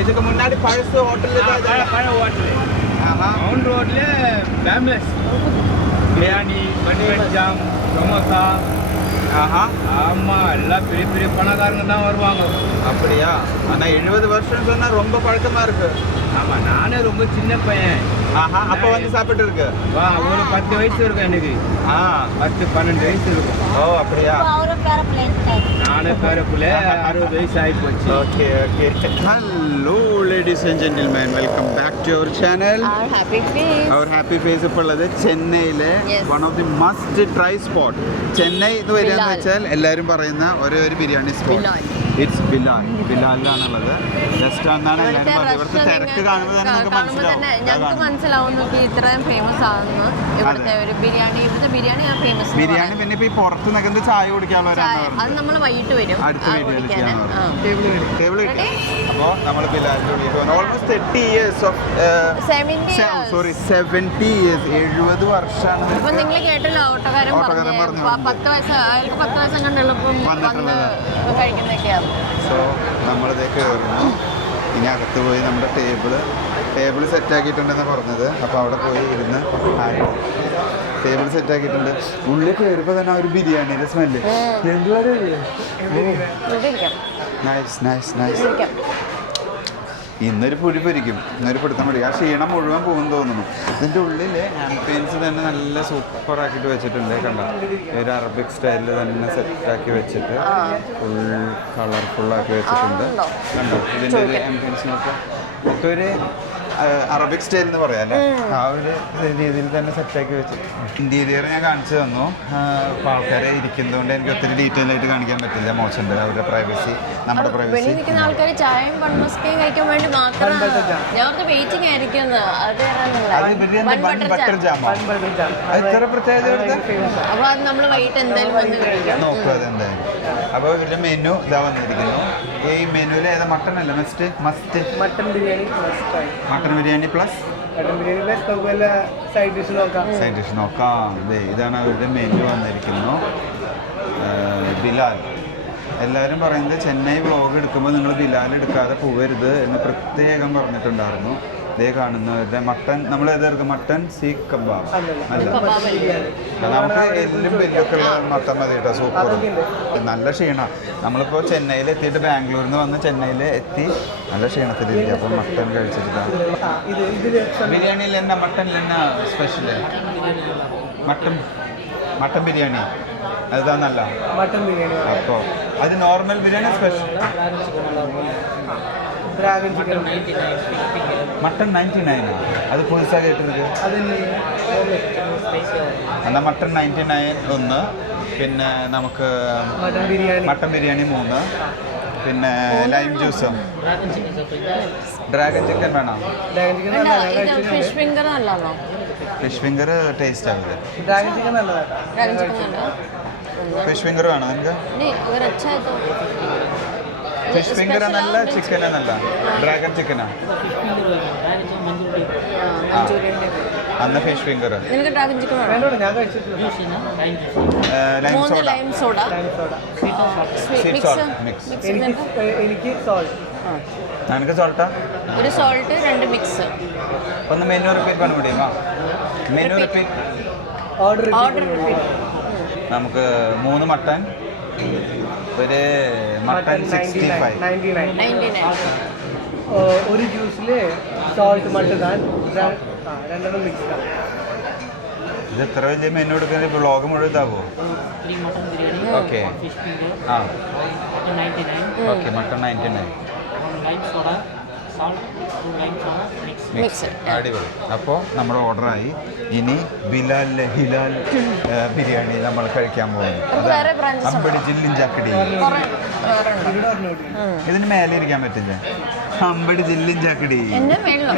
இதுக்கு முன்னாடி பழசு ஹோட்டல் பழ ஹோட்டல் மவுண்ட் ரோட்ல ஃபேமஸ் பிரியாணி பன்னீர் ஜாம் சமோசா. ஆமா, எல்லாம் பெரிய பெரிய பணக்காரங்க தான் வருவாங்க. அப்படியா? ஆனா 70 வருஷம் சொன்னா ரொம்ப பழக்கமா இருக்கு. ஆமா, நானே ரொம்ப சின்ன பையன். அப்ப வந்து சாப்பிட்டு இருக்கு. ஒரு 10 வயசு இருக்கும் எனக்கு. 10-12 வயசு இருக்கும். ஓ அப்படியா? நானே பேரப்புல 60 வயசு ஆகி போச்சு. Okay okay. Hello ladies and gentleman, welcome back to our channel. Our happy face ഇപ്പോൾ ഉള്ളത് ചെന്നൈയിലെ one of the must try spot. Chennai എന്ന് വരിക എന്ന് വെച്ചാൽ എല്ലാവരും പറയുന്ന ഒരു ബിരിയാണി സ്പോട്ട്. ഇറ്റ്സ് ബിലാലിലാണുള്ളത്. ജസ്റ്റ് എന്നാണ് എല്ലാവരും പറയുന്നത്. ഇവിടുത്തെ തിരക്ക് കാണുമ്പോൾ തന്നെ നമുക്ക് മനസ്സിലാവും ഇത്രയും ഫേമസ് ആണെന്ന്. ഇവിടുത്തെ ഒരു ബിരിയാണി, ഇവിടുത്തെ ബിരിയാണി ഫേമസ്. ബിരിയാണി പിന്നെ ഇപ്പൊ ഈ പുറത്ത് നിൽക്കുന്നത് ചായ കുടിക്കാനുള്ളവരാണ്. അത് നമ്മൾ വൈകിട്ട് വരും. അടുത്ത വീഡിയോയിൽ ടേബിൾ കിട്ടി. അപ്പോൾ നമ്മൾ ബിലാലിൽ ഓൾമോസ്റ്റ് 30 ഇയേഴ്സ് ഓഫ് 70 ഇയേഴ്സ് 70 വർഷമാണ്. ഇപ്പൊ നിങ്ങൾ കേട്ടല്ലോ ഓട്ടോക്കാരൻ പറഞ്ഞു 10 വയസ്സ് അയാൾക്ക് 10 വയസ്സം കണ്ടുള്ളപ്പം വന്ന് കഴിക്കുന്നതൊക്കെയാണ്. സോ നമ്മളിതേക്ക് കയറുന്നു. ഇനി അകത്ത് പോയി നമ്മുടെ ടേബിൾ സെറ്റാക്കിയിട്ടുണ്ടെന്ന് പറഞ്ഞത്. അപ്പോൾ അവിടെ പോയി ഇരുന്ന് ടേബിൾ സെറ്റാക്കിയിട്ടുണ്ട്. ഉള്ളിൽ കയറിയപ്പോൾ തന്നെ ഒരു ബിരിയാണിയുടെ സ്മെല്ല്. Nice nice nice. ഇന്നൊരു പുഴി പൊരിക്കും, ഇന്നൊരു പിടുത്തം പിടിക്കും. ആ ക്ഷീണം മുഴുവൻ പോകുമെന്ന് തോന്നുന്നു. ഇതിൻ്റെ ഉള്ളിൽ ആംബിയൻസ് തന്നെ നല്ല സൂപ്പറാക്കിയിട്ട് വെച്ചിട്ടുണ്ട്. കണ്ട ഒരു അറബിക് സ്റ്റൈലിൽ തന്നെ സെറ്റാക്കി വെച്ചിട്ട് ഫുൾ കളർഫുള്ളാക്കി വെച്ചിട്ടുണ്ട്. കണ്ടോ ഇതിൻ്റെ ഒരു ആംബിയൻസ് നോക്കാം. മറ്റൊരു അറബിക് സ്റ്റൈൽ എന്ന് പറയാം അല്ലേ, ആ ഒരു രീതിയിൽ തന്നെ സെറ്റാക്കി വെച്ചു. ഇൻറ്റീരിയർ ഞാൻ കാണിച്ചു തന്നു. അപ്പോൾ ആൾക്കാരെ ഇരിക്കുന്നതുകൊണ്ട് എനിക്ക് ഒത്തിരി ഡീറ്റെയിൽ ആയിട്ട് കാണിക്കാൻ പറ്റില്ല. മോശമുണ്ട് അവരുടെ പ്രൈവസി, നമ്മുടെ പ്രൈവസി. ആൾക്കാർ ചായയും പൺമസ്കയും കഴിക്കാൻ വേണ്ടി മാത്രം വെയിറ്റിംഗ് ആയിരിക്കും. ബട്ടർ ജാമാണ് ഇത്ര പ്രത്യേകത. അപ്പോൾ അത് നമ്മൾ വൈകിട്ട് എന്തായാലും വന്ന് നോക്കുക അതെന്തായാലും. അപ്പോൾ ഇവരുടെ മെനു ഇതാ വന്നിരിക്കുന്നു. ഈ മെനുവിൽ ഏതാ മട്ടൺ അല്ല must mutton biryani plus side dish നോക്കാം. ഇതാണ് അവരുടെ മെനു വന്നിരിക്കുന്നു. ബിലാൽ. എല്ലാവരും പറയുന്നത് ചെന്നൈ വ്ളോഗ് എടുക്കുമ്പോൾ നിങ്ങൾ ബിലാൽ എടുക്കാതെ പോകരുത് എന്ന് പ്രത്യേകം പറഞ്ഞിട്ടുണ്ടായിരുന്നു. ഇതേ കാണുന്നവരുടെ മട്ടൺ നമ്മൾ ഏതായിരിക്കും? മട്ടൺ സീഖ് കബാബ് അല്ല, നമുക്ക് എല്ലും വെല്ലൊക്കെ ഉള്ള മട്ടൺ മതി കേട്ടോ. സൂപ്പർ. നല്ല ക്ഷീണമാണ്. നമ്മളിപ്പോൾ ചെന്നൈയിൽ എത്തിയിട്ട് ബാംഗ്ലൂരിൽ നിന്ന് വന്ന് ചെന്നൈയിൽ എത്തി നല്ല ക്ഷീണത്തിലിരിക്കുക. അപ്പോൾ മട്ടൺ കഴിച്ചിട്ടാണ്. ബിരിയാണിയിൽ തന്നെ മട്ടണിൽ തന്നെ സ്പെഷ്യല് മട്ടൺ ബിരിയാണി അതാന്നല്ല മട്ടൺ ബിരിയാണി. അപ്പോൾ അത് normal biryani special dragon chicken mutton 99. അത് പുതുസാக കേട്ടിருக்கு. എന്നാൽ മട്ടൺ 99 1, പിന്നെ നമുക്ക് മട്ടൺ ബിരിയാണി 3, പിന്നെ ലൈം ജ്യൂസും. ഡ്രാഗൺ ചിക്കൻ വേണം. ഫിഷ് ഫിംഗർ നല്ലതാണോ? ഫിഷ് ഫിംഗർ ടേസ്റ്റ് ആവില്ല. ഡ്രാഗൺ ചിക്കൻ നല്ലതാണ്. ഫിഷ് ഫിംഗർ വേണം നിങ്ങൾക്ക്? ഫിഷ് ഫിംഗർ എന്നല്ല, ചിക്കൻ എന്നല്ല, ഡ്രാഗൺ ചിക്കനാ. അന്ന് ഫിഷ് ഫിംഗർ. ലൈം സോഡ എനിക്ക് സോൾട്ട്. നിനക്ക് സോൾട്ടാ? ഒരു സോൾട്ട് 2 മിക്സ്. ഒന്ന് മെനു റിപ്പീറ്റ് பண்ண முடியுமா? Menu repeat. ഓർഡർ നമുക്ക് 3 മട്ടൺ, ഒരു മട്ടൺ 65 99. ഒരു ജ്യൂസിൽ സോൾട്ട് മട്ടൺ രണ്ടെണ്ണം മിക്സ്. ഇത് എത്ര വലിയ മെനു എടുക്കുന്നത്? വ്ളോഗ് മുഴുവൻ ഇതാവോ? ഓക്കെ. Okay, mutton 99. അടിപൊളി. അപ്പോൾ നമ്മുടെ ഓർഡറായി. ഇനി ഹിലാൽ ബിരിയാണി നമ്മൾ കഴിക്കാൻ പോകുന്നു. അമ്പടി ജില്ലിൻ ചാക്കടി. ഇതിന് മേലെ ഇരിക്കാൻ പറ്റില്ല. അമ്പടി ജില്ലും ചാക്കടി. എന്നെ മേളിലോ?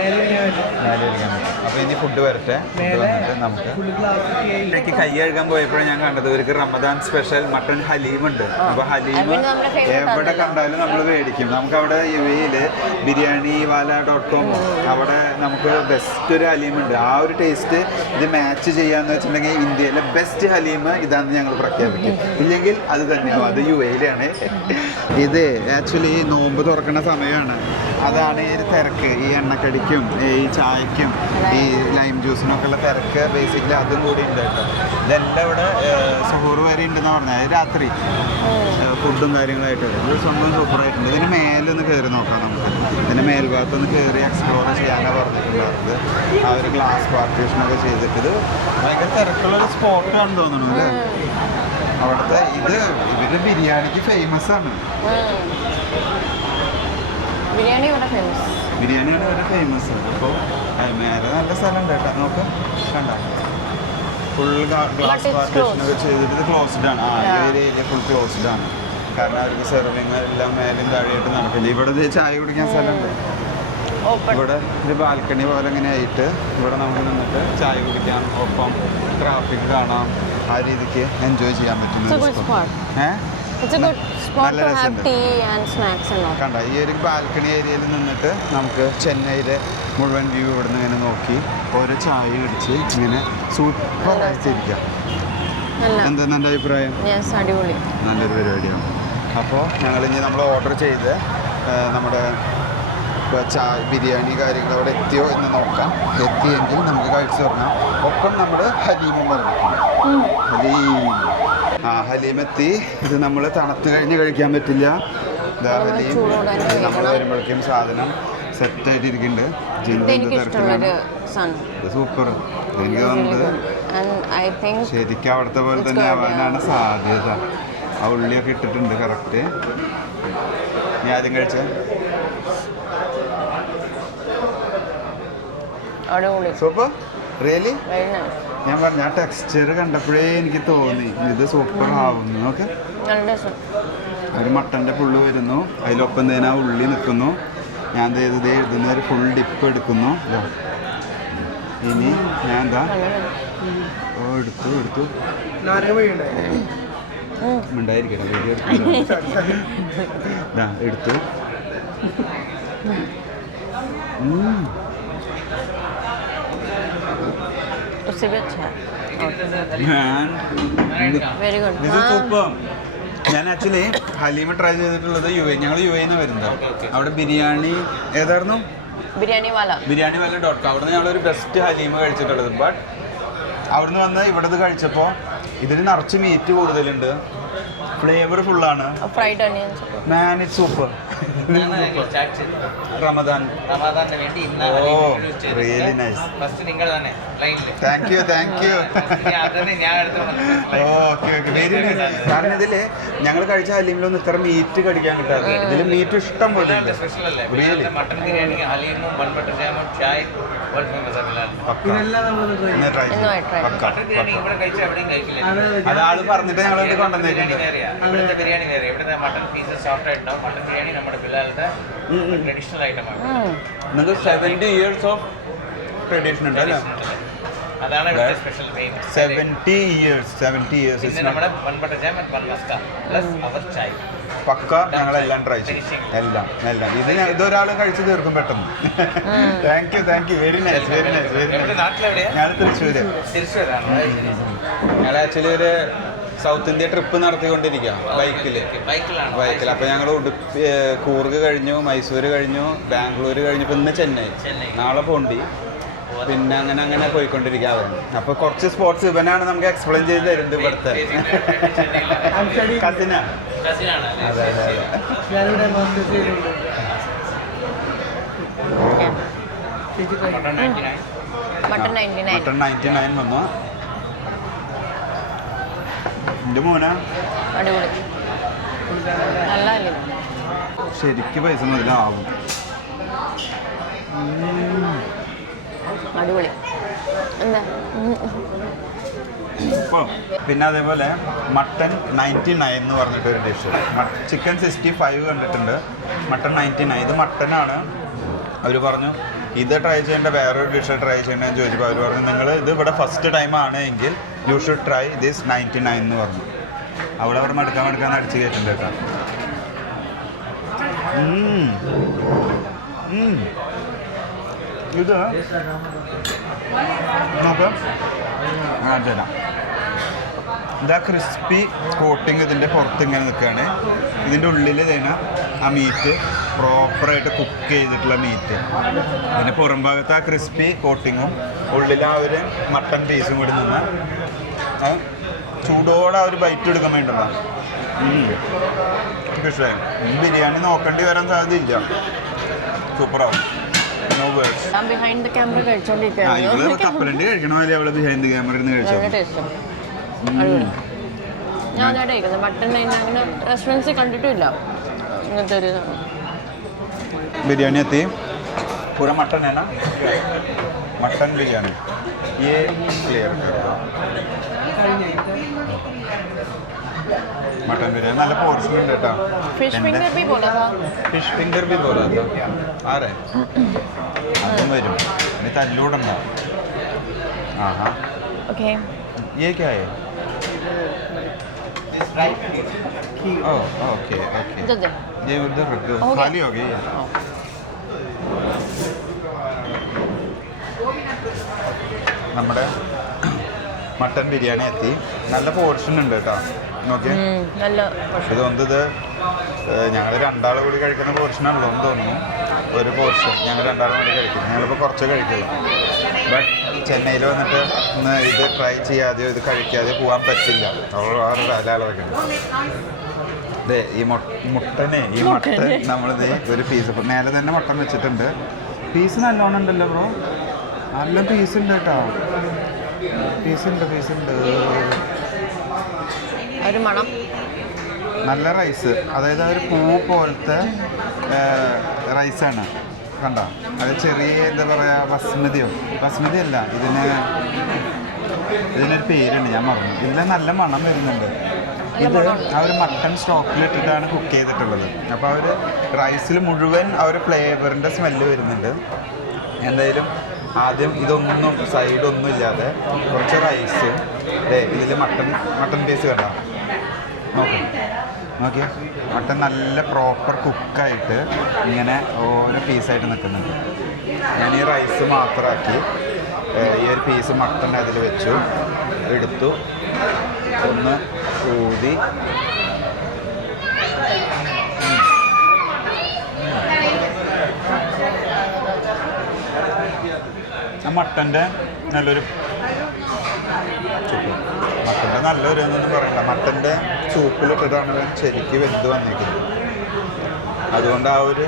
അപ്പൊ ഇനി ഫുഡ് വരട്ടെ. ഫുഡ് വന്നിട്ട് നമുക്ക് ഇടയ്ക്ക് കൈ കഴുകാൻ പോയപ്പോഴാണ് ഞാൻ കണ്ടത് ഒരു റമദാൻ സ്പെഷ്യൽ മട്ടൺ ഹലീം ഉണ്ട്. അപ്പൊ ഹലീം എവിടെ കണ്ടാലും നമ്മൾ മേടിക്കും. നമുക്ക് അവിടെ UAE ബിരിയാണി വാല.com അവിടെ നമുക്ക് ബെസ്റ്റ് ഒരു ഹലീം ഉണ്ട്. ആ ഒരു ടേസ്റ്റ് ഇത് മാച്ച് ചെയ്യാന്ന് വെച്ചിട്ടുണ്ടെങ്കിൽ ഇന്ത്യയിലെ ബെസ്റ്റ് ഹലീം ഇതാണെന്ന് ഞങ്ങൾ പ്രഖ്യാപിക്കും. ഇല്ലെങ്കിൽ അത് തന്നെയാവും. അത് UAE-ലാണ്. ഇത് ആക്ച്വലി നോമ്പ് തുറക്കുന്ന സമയമാണ്. അതാണ് ഈ ഒരു തിരക്ക്. ഈ എണ്ണക്കടിക്കും ഈ ചായക്കും ഈ ലൈം ജ്യൂസിനൊക്കെ ഉള്ള തിരക്ക് ബേസിക്കലി അതും കൂടി ഉണ്ട് കേട്ടോ. ഇതെല്ലാം ഇവിടെ സുഹൂർ വരെ ഉണ്ടെന്ന് പറഞ്ഞാൽ രാത്രി ഫുഡും കാര്യങ്ങളായിട്ട് ഇത് സംഭവം സൂപ്പറായിട്ടുണ്ട്. ഇതിന് മേലൊന്ന് കയറി നോക്കാം നമുക്ക്. ഇതിൻ്റെ മേൽഭാഗത്തൊന്ന് കയറി എക്സ്പ്ലോർ ചെയ്യാനാണ് പറഞ്ഞിട്ടുണ്ടായിരുന്നത്. ആ ഒരു ഗ്ലാസ് പാർട്ടീഷനൊക്കെ ചെയ്തിട്ട് ഇത് ഭയങ്കര തിരക്കുള്ളൊരു സ്പോട്ടാണെന്ന് തോന്നുന്നു അല്ലേ. അവിടുത്തെ ഇവര് ബിരിയാണിക്ക് ഫേമസ് ആണ്. ബിരിയാണിയാണ് ഇവരുടെ ഫേമസ്. അപ്പോൾ മേലെ നല്ല സ്ഥലമുണ്ട് കേട്ടോ. നോക്കാം, കണ്ട ഫുൾ ഗ്ലാസ് പാർട്ടീഷനൊക്കെ ചെയ്തിട്ട് ഇത് ക്ലോസ്ഡ് ആണ്. ഈ ഒരു ഏരിയ ഫുൾ ക്ലോസ്ഡ് ആണ്. കാരണം അവർക്ക് സെർവിങ് എല്ലാം മേലും താഴെയായിട്ട് നടക്കില്ല. ഇവിടെ ചായ കുടിക്കാൻ സ്ഥലമുണ്ട്. ഇവിടെ ഒരു ബാൽക്കണി പോലെ ഇങ്ങനെ ആയിട്ട് ഇവിടെ നമുക്ക് നിന്നിട്ട് ചായ കുടിക്കാം, ഒപ്പം ട്രാഫിക് കാണാം. ആ രീതിക്ക് എൻജോയ് ചെയ്യാൻ പറ്റുന്ന കണ്ട. ഈ ഒരു ബാൽക്കണി ഏരിയയിൽ നിന്നിട്ട് നമുക്ക് ചെന്നൈയിലെ മുഴുവൻ വ്യൂ ഇവിടുന്ന് ഇങ്ങനെ നോക്കി ഓരോ ചായ കുടിച്ച് ഇങ്ങനെ സൂപ്പർ ആയിട്ടിരിക്കാം. എന്താണ് എൻ്റെ അഭിപ്രായം? നല്ലൊരു പരിപാടിയാണ്. അപ്പോൾ ഞങ്ങളിനി നമ്മൾ ഓർഡർ ചെയ്ത് നമ്മുടെ ബിരിയാണി കാര്യങ്ങൾ അവിടെ എത്തിയോ എന്ന് നോക്കാം. എത്തിയെങ്കിൽ നമുക്ക് കഴിച്ചു തുടങ്ങാം. ഒപ്പം നമ്മൾ ഹലീമും പറഞ്ഞു. ഹലീം എത്തി. ഇത് നമ്മൾ തണുത്ത് കഴിഞ്ഞ് കഴിക്കാൻ പറ്റില്ല. ഇതാ ഹലീം. നമ്മൾ വരുമ്പോഴേക്കും സാധനം സെറ്റായിട്ട് ഇരിക്കുന്നുണ്ട്. സൂപ്പർ. എനിക്ക് തോന്നുന്നത് ശരിക്കും അവിടുത്തെ പോലെ തന്നെ ആവാനാണ് സാധ്യത. ആ ഉള്ളിയൊക്കെ ഇട്ടിട്ടുണ്ട് കറക്റ്റ്. ഞാൻ ആദ്യം കഴിച്ച സൂപ്പർ. റിയലി ഞാൻ പറഞ്ഞ ആ ടെക്സ്ചർ കണ്ടപ്പോഴേ എനിക്ക് തോന്നി ഇത് സൂപ്പർ ആവുന്നു. ഓക്കെ, ഒരു മട്ടൻ്റെ പുള്ള് വരുന്നു, അതിലൊപ്പം തന്നെ ആ ഉള്ളി നിൽക്കുന്നു. ഞാൻ എഴുതുന്ന ഒരു ഫുൾ ഡിപ്പ് എടുക്കുന്നു. ഇനി ഞാൻ എന്താ എടുത്തു ഉണ്ടായിരിക്കട്ടെ എടുത്തു. ഞാൻ ആക്ച്വലി ഹലീമ ട്രൈ ചെയ്തിട്ടുള്ളത് ഞങ്ങൾ UAE വരുന്നത്. അവിടെ ബിരിയാണി ഏതായിരുന്നു? ബിരിയാണി വാല.com. അവിടുന്ന് ഞങ്ങളൊരു ബെസ്റ്റ് ഹലീമ കഴിച്ചിട്ടുള്ളത്. ബട്ട് അവിടുന്ന് വന്ന് ഇവിടെ കഴിച്ചപ്പോൾ ഇതിന് നിറച്ച് മീറ്റ് കൂടുതലുണ്ട്, ഫ്ലേവർ ഫുള്ളാണ്. Man it's super. Ramadan really nice. Thank you. Okay very nice. കാരണം ഇതിൽ ഞങ്ങൾ കഴിച്ച ഹലീമിലൊന്നും ഇത്ര മീറ്റ് കടിക്കാൻ കിട്ടാതെ. ഇതിൽ മീറ്റ് ഇഷ്ടം പോലെ ഉണ്ട്. റിയലി അത് ആള് പറഞ്ഞിട്ട് ഞങ്ങൾ കൊണ്ടുവന്നിട്ടുണ്ട്. നിങ്ങൾക്ക് 70 years ഓഫ് ട്രഡീഷൻ ഉണ്ട് അല്ലേ? അതാണ് 70 years. പക്ക ഞങ്ങളെല്ലാം ട്രൈ ചെയ്യും. എല്ലാം ഇതൊരാൾ കഴിച്ച് തീർക്കും പെട്ടെന്ന്. Thank you very nice. ഞാൻ തൃശ്ശൂര്. ഞങ്ങൾ ആക്ച്വലി ഒരു സൗത്ത് ഇന്ത്യ ട്രിപ്പ് നടത്തിക്കൊണ്ടിരിക്കുക ബൈക്കിൽ. അപ്പോൾ ഞങ്ങൾ ഉടുപ്പി കൂർഗ് കഴിഞ്ഞു, മൈസൂർ കഴിഞ്ഞു, ബാംഗ്ലൂർ കഴിഞ്ഞു, ഇപ്പോൾ ഇന്ന് ചെന്നൈ, നാളെ പോണ്ടി, പിന്നെ അങ്ങനെ പോയിക്കൊണ്ടിരിക്കുക. അപ്പോൾ കുറച്ച് സ്പോർട്സ് ഇവനാണ് നമുക്ക് എക്സ്പ്ലെയിൻ ചെയ്ത് തരുന്നത്. ഇവിടുത്തെ കസിന. അതെ മട്ടൺ 99 വന്നു. എൻ്റെ മോനാ ശരിക്ക് പൈസ മുതലാവും. അടിപൊളി. എന്താ ഇപ്പോൾ പിന്നെ അതേപോലെ മട്ടൺ 99 എന്ന് പറഞ്ഞിട്ടൊരു ഡിഷ്. ചിക്കൻ 65 കണ്ടിട്ടുണ്ട്, മട്ടൺ 99. ഇത് മട്ടനാണ്. അവർ പറഞ്ഞു ഇത് ട്രൈ ചെയ്യേണ്ട വേറൊരു ഡിഷ് ട്രൈ ചെയ്യേണ്ടതെന്ന് ചോദിച്ചപ്പോൾ അവർ പറഞ്ഞു നിങ്ങൾ ഇത് ഇവിടെ ഫസ്റ്റ് ടൈം ആണ് എങ്കിൽ യു ഷുഡ് ട്രൈ ദിസ് 99 എന്ന് പറഞ്ഞു. അവിടെ മടുക്കാൻ അടിച്ച് കയറ്റുന്നുണ്ട് കേട്ടോ. ഇത് നോക്കാം ചേട്ടാ, ഇതാ ക്രിസ്പി കോട്ടിങ് ഇതിൻ്റെ പുറത്ത് ഇങ്ങനെ നിൽക്കുകയാണ്. ഇതിൻ്റെ ഉള്ളിൽ തന്നെ ആ മീറ്റ് പ്രോപ്പറായിട്ട് കുക്ക് ചെയ്തിട്ടുള്ള മീറ്റ്, അതിൻ്റെ പുറം ഭാഗത്ത് ആ ക്രിസ്പി കോട്ടിങ്ങും ഉള്ളിൽ ആ ഒരു മട്ടൺ പീസും കൂടി നിന്ന് ചൂടോടെ ആ ഒരു ബൈറ്റ് എടുക്കാൻ വേണ്ടിയുള്ള ഇഷ്ടമായി. ബിരിയാണി നോക്കേണ്ടി വരാൻ സാധ്യതയില്ല, സൂപ്പറാവും. No words. Behind the camera കഴിച്ചോണ്ടിരിക്കുകയാണ്. ഇവള് കപ്പലണ്ടി കഴിക്കണ പോലെ അവള് ബിഹൈൻഡ് ദ ക്യാമറ ഇരുന്ന് കഴിച്ചോ. ഞാൻ അതായിട്ട് കഴിക്കുന്നത്. മട്ടൺ അങ്ങനെ റെസ്റ്റോറൻറ്റ്സിൽ കണ്ടിട്ടുമില്ല ഇങ്ങനത്തെ ഒരു बिरयानी आती पूरा मटन है ना, मटन बिरयानी ये क्लियर करो. मटन बिरयानी നല്ല പോർഷൻ ഉണ്ട് കേട്ടോ. ഫിഷ് ഫിംഗർ भी बोला था, फिश फिंगर भी बोला था. आ रहे അതും വരും. ഇനി തല്ലൂടണ്ട. ആഹാ ओके. ये क्या है? Oh okay okay. इधर दे. ये उधर रख दो, हो गया? खाली हो गई है. നമ്മുടെ മട്ടൻ ബിരിയാണി എത്തി. നല്ല പോർഷൻ ഉണ്ട് കേട്ടോ. നോക്കിയേ, നല്ല ഇത് ഞങ്ങൾ രണ്ടാൾ കൂടി കഴിക്കുന്ന പോർഷനാണല്ലോ എന്ന് തോന്നുന്നു. ഒരു പോർഷൻ ഞങ്ങൾ രണ്ടാളും കൂടി കഴിക്കും. ഞങ്ങളിപ്പോൾ കുറച്ചേ കഴിക്കുള്ളൂ. ബട്ട് ചെന്നൈയിൽ വന്നിട്ട് ഇന്ന് ഇത് ട്രൈ ചെയ്യാതെയോ ഇത് കഴിക്കാതെയോ പോകാൻ പറ്റില്ല. വേറെ ധാരാളമൊക്കെ ഉണ്ട്. അതെ, ഈ മുട്ടൻ നമ്മളിത് ഒരു പീസ് നേരെ തന്നെ മട്ടൻ വെച്ചിട്ടുണ്ട്. പീസ് നല്ലോണം ഉണ്ടല്ലോ ബ്രോ, നല്ല പീസ് ഉണ്ട് കേട്ടോ. പീസ് ഉണ്ട്. ഒരു മണം. നല്ല റൈസ്, അതായത് ഒരു പൂ പോലത്തെ റൈസാണ്. കണ്ടോ, അത് ചെറിയ എന്താ പറയുക, ബസ്മതി അല്ല, ഇതിനൊരു പേരുണ്ട്, ഞാൻ മറന്നു. ഇതിൽ നല്ല മണം വരുന്നുണ്ട്. ഇത് ആ ഒരു മട്ടൺ സ്റ്റോക്കിലിട്ടിട്ടാണ് കുക്ക് ചെയ്തിട്ടുള്ളത്. അപ്പോൾ അവർ റൈസിൽ മുഴുവൻ ആ ഒരു ഫ്ലേവറിൻ്റെ സ്മെല്ല് വരുന്നുണ്ട്. എന്തായാലും ആദ്യം ഇതൊന്നും സൈഡൊന്നും ഇല്ലാതെ കുറച്ച് റൈസും ഇതിൽ മട്ടൺ പീസ് കണ്ടോ, നോക്കിയാൽ മട്ടൺ നല്ല പ്രോപ്പർ കുക്കായിട്ട് ഇങ്ങനെ ഓരോ പീസായിട്ട് നിൽക്കുന്നുണ്ട്. ഞാൻ ഈ റൈസ് മാത്രമാക്കി ഈ ഒരു പീസ് മട്ടൺ അതിൽ വെച്ചു, എടുത്തു, ഒന്ന് ഊതി. ആ മട്ടൻ്റെ നല്ലൊരു എന്നൊന്നും പറയണ്ട, മട്ടൻ്റെ സൂപ്പിലിട്ടിട്ടാണ് ശരിക്ക് വെന്ത് വന്നിരിക്കുന്നത്. അതുകൊണ്ട് ആ ഒരു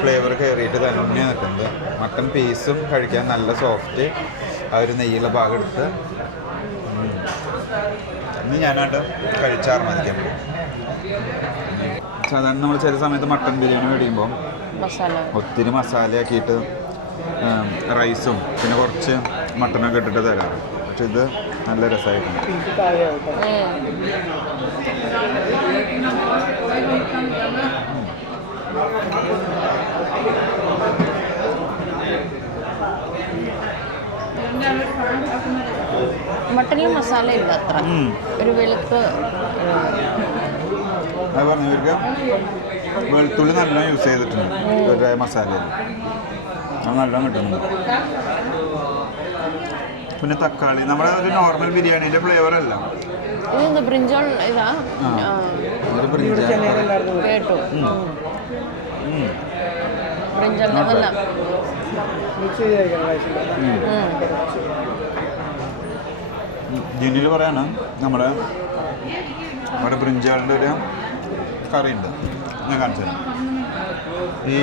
ഫ്ലേവർ കയറിയിട്ട് തന്നെ നിൽക്കുന്നത്. മട്ടൻ പീസും കഴിക്കാൻ നല്ല സോഫ്റ്റ്, ആ ഒരു നെയ്യുള്ള ഭാഗം എടുത്ത് ഇനി ഞാനായിട്ട് കഴിച്ചാറ് മതിക്കാൻ പോകും. സാധാരണ നമ്മൾ ചില സമയത്ത് മട്ടൻ ബിരിയാണി മേടിക്കുമ്പോൾ ഒത്തിരി മസാലയാക്കിയിട്ട് റൈസും പിന്നെ കുറച്ച് മട്ടനൊക്കെ ഇട്ടിട്ട് തരാറ്. പക്ഷെ ഇത് നല്ല രസമായിട്ടുണ്ട്. മട്ടനിൽ മസാല ഇല്ല അത്ര, ഒരു വെളുത്ത്. അത് പറഞ്ഞു, ഇവർക്ക് വെളുത്തുള്ളി നല്ല യൂസ് ചെയ്തിട്ടുണ്ട് ഒരു മസാലയിൽ, അത് നല്ല കിട്ടുന്നുണ്ട്. പിന്നെ തക്കാളി, നമ്മുടെ ഒരു നോർമൽ ബിരിയാണീൻ്റെ ഫ്ലേവർ അല്ല. ഇത് ബ്രിഞ്ചോൾ ഇതാ കേട്ടു. ബ്രിഞ്ചോൾ നല്ല ജിന്നിൽ പറയാണ്, നമ്മുടെ അവിടെ ബ്രിഞ്ചാളിൻ്റെ ഒരു കറി ഉണ്ട്, ഞാൻ കാണിച്ചു തരാം. ഈ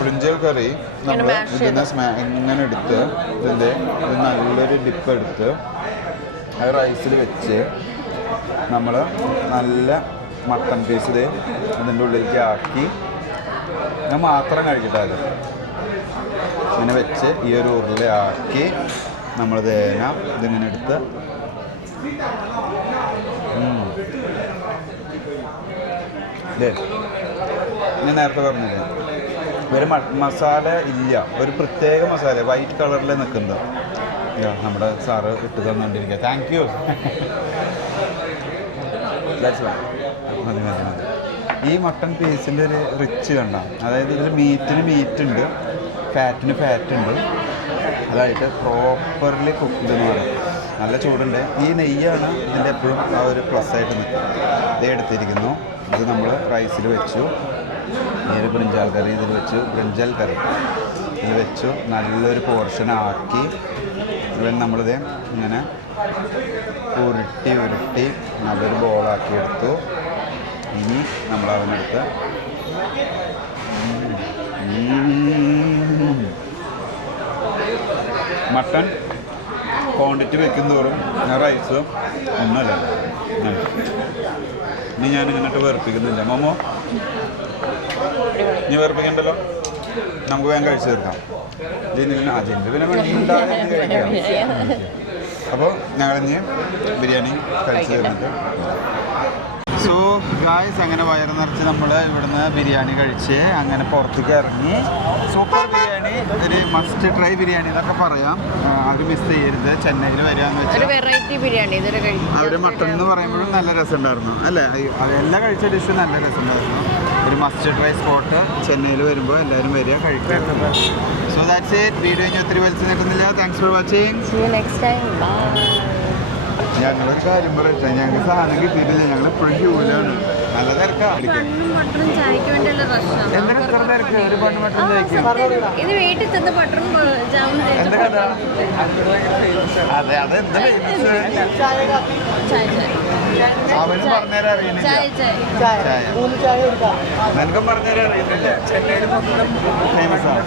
ബ്രിഞ്ചൽ കറി നമ്മൾ ഇതിനെ ഇങ്ങനെ എടുത്ത് ഇത് നല്ലൊരു ഡിപ്പ് എടുത്ത് അത് റൈസിൽ വെച്ച് നമ്മൾ നല്ല മട്ടൺ പീസ് ഇത് അതിൻ്റെ ഉള്ളിലേക്ക് ആക്കി ഞാൻ മാത്രം കഴിക്കട്ടെ. ഇങ്ങനെ വെച്ച് ഈ ഒരു ഉരുളയാക്കി നമ്മൾ ഇതിങ്ങനെ എടുത്ത് ദേ, ഞാൻ നേരത്തെ പറഞ്ഞില്ലേ ഒരു മസാല ഇല്ല, ഒരു പ്രത്യേക മസാല വൈറ്റ് കളറിൽ നിൽക്കുന്നത്. നമ്മുടെ സാറ് ഇട്ട് തന്നുകൊണ്ടിരിക്കുക. Thank you. മതി മതി മതി. ഈ മട്ടൺ പീസിൻ്റെ ഒരു റിച്ച് കണ്ട, അതായത് ഇതിൽ മീറ്റ് ഉണ്ട്, ഫാറ്റിന് ഫാറ്റ് ഉണ്ട്, അതായിട്ട് പ്രോപ്പർലി കുക്ക്ഡ് എന്ന് പറയും. നല്ല ചൂടുണ്ട്. ഈ നെയ്യാണ് ഇതിൻ്റെ എപ്പോഴും ആ ഒരു പ്ലസ് ആയിട്ട് നിൽക്കുന്നത്. ഇത് എടുത്തിരിക്കുന്നു. ഇത് നമ്മൾ റൈസിൽ വെച്ചു. ഈ ഒരു ബ്രിഞ്ചാൽ കറി ഇതിൽ വെച്ചു. ബ്രിഞ്ചൽ കറി ഇതിൽ വെച്ചു. നല്ലൊരു പോർഷൻ ആക്കി ഇവൻ നമ്മളിത് ഇങ്ങനെ ഉരുട്ടി നല്ലൊരു ബോളാക്കി എടുത്തു. ഇനി നമ്മൾ അവനെടുത്ത് മട്ടൺ ക്വാണ്ടിറ്റി വെക്കും തോറും റൈസ് ഒന്നുമല്ല. ഇനി ഞാനിങ്ങനെട്ട് വേർപ്പിക്കുന്നില്ല. മോമോ നീ വേർപ്പിക്കണ്ടല്ലോ, നമുക്ക് വേഗം കഴിച്ചു തീർക്കാം. അതിൻ്റെ പിന്നെ കഴിക്കാം. അപ്പോൾ ഞങ്ങളിഞ്ഞ് ബിരിയാണി കഴിച്ചു തീർന്നിട്ട് സോ ഗായ്സ് അങ്ങനെ വയറ് നിറച്ച് നമ്മൾ ഇവിടുന്ന് ബിരിയാണി കഴിച്ച് അങ്ങനെ പുറത്തേക്ക് ഇറങ്ങി. സൂപ്പർ ബിരിയാണി, ഒരു മസ്റ്റ് ട്രൈ ബിരിയാണി എന്നൊക്കെ പറയാം. അവർ മിസ് ചെയ്യരുത്, ചെന്നൈയിൽ വരികയെന്ന് വെച്ചാൽ വെറൈറ്റി ബിരിയാണി അവർ മട്ടൺ എന്ന് പറയുമ്പോഴും നല്ല രസമുണ്ടായിരുന്നു അല്ലേ? എല്ലാം കഴിച്ച ഡിഷ് നല്ല രസമുണ്ടായിരുന്നു. ഒരു മസ്റ്റ് ട്രൈ സ്പോട്ട് ചെന്നൈയിൽ വരുമ്പോൾ എല്ലാവരും വരിക കഴിക്കുക. So that's it. വീഡിയോ ഇനി ഒത്തിരി വലിച്ചു നിൽക്കുന്നില്ല. Thanks for watching. ഞങ്ങളൊരു കാര്യം പറയട്ടെ, ഞങ്ങൾക്ക് സാധനം കിട്ടിയിട്ടില്ല. ഞങ്ങൾ എപ്പോഴും ക്യൂലാണ്. നല്ല തിരക്കാണ്. എന്തിനാ ഇത്ര തിരക്ക്? ഒരു പണ്ട് മട്ടൺ കഴിക്കാം. ഇത് വീട്ടിൽ ചെന്ന് ബട്ടറും എന്താ കഥ? അതെ അതെന്താ അവന് പറഞ്ഞുതരാൻ അറിയുന്നില്ല. ചായ നിനക്കും പറഞ്ഞുതരാൻ അറിയുന്നില്ല. ചെന്നൈയിൽ ഫേമസ് ആണ്.